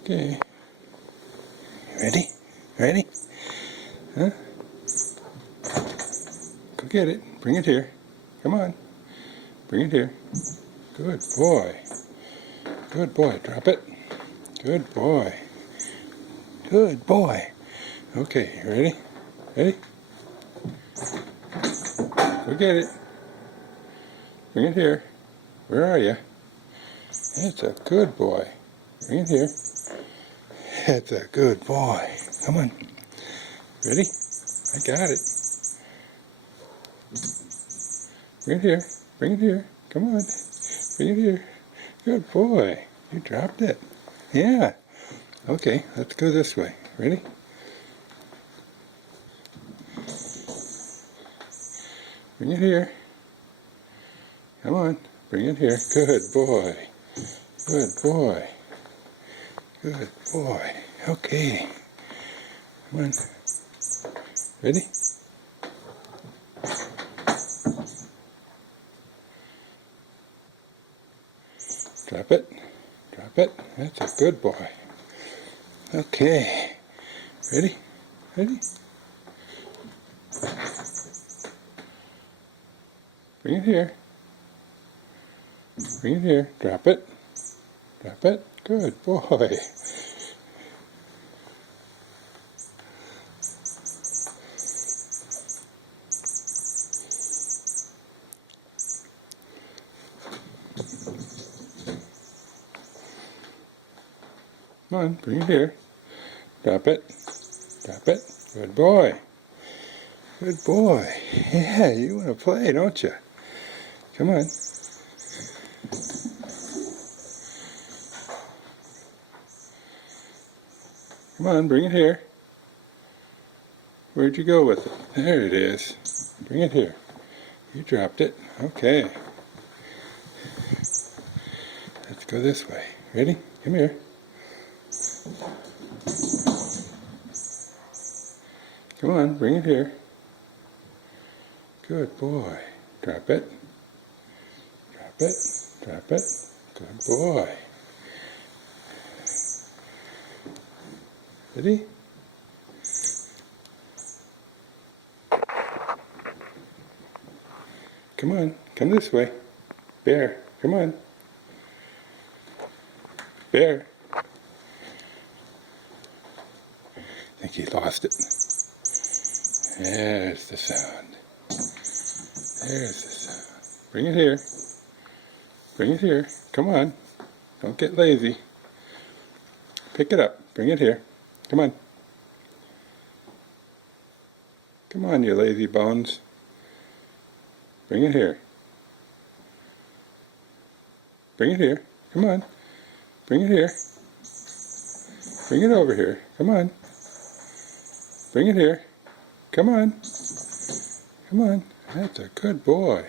Okay. Ready? Ready? Huh? Go get it. Bring it here. Come on. Bring it here. Good boy. Good boy. Drop it. Good boy. Good boy. Okay, ready? Ready? Go get it. Bring it here. Where are you? That's a good boy. Bring it here. That's a good boy. Come on. Ready? I got it. Bring it here. Bring it here. Come on. Bring it here. Good boy. You dropped it. Yeah. Okay, let's go this way. Ready? Bring it here. Come on. Bring it here. Good boy. Good boy. Good boy. Okay. Come on. Ready? Drop it. Drop it. That's a good boy. Okay. Ready? Ready? Bring it here. Bring it here. Drop it. Drop it. Good boy. Come on, bring it here. Drop it. Drop it. Good boy. Good boy. Yeah, you want to play, don't you? Come on. Come on, bring it here. Where'd you go with it? There it is. Bring it here. You dropped it. Okay. Let's go this way. Ready? Come here. Come on, bring it here. Good boy. Drop it. Drop it. Drop it. Good boy. Ready? Come on, come this way. Bear, come on. Bear. I think he lost it. There's the sound. There's the sound. Bring it here. Bring it here. Come on. Don't get lazy. Pick it up. Bring it here. Come on. Come on, you lazy bones. Bring it here. Bring it here. Come on. Bring it here. Bring it over here. Come on. Bring it here. Come on. Come on. That's a good boy.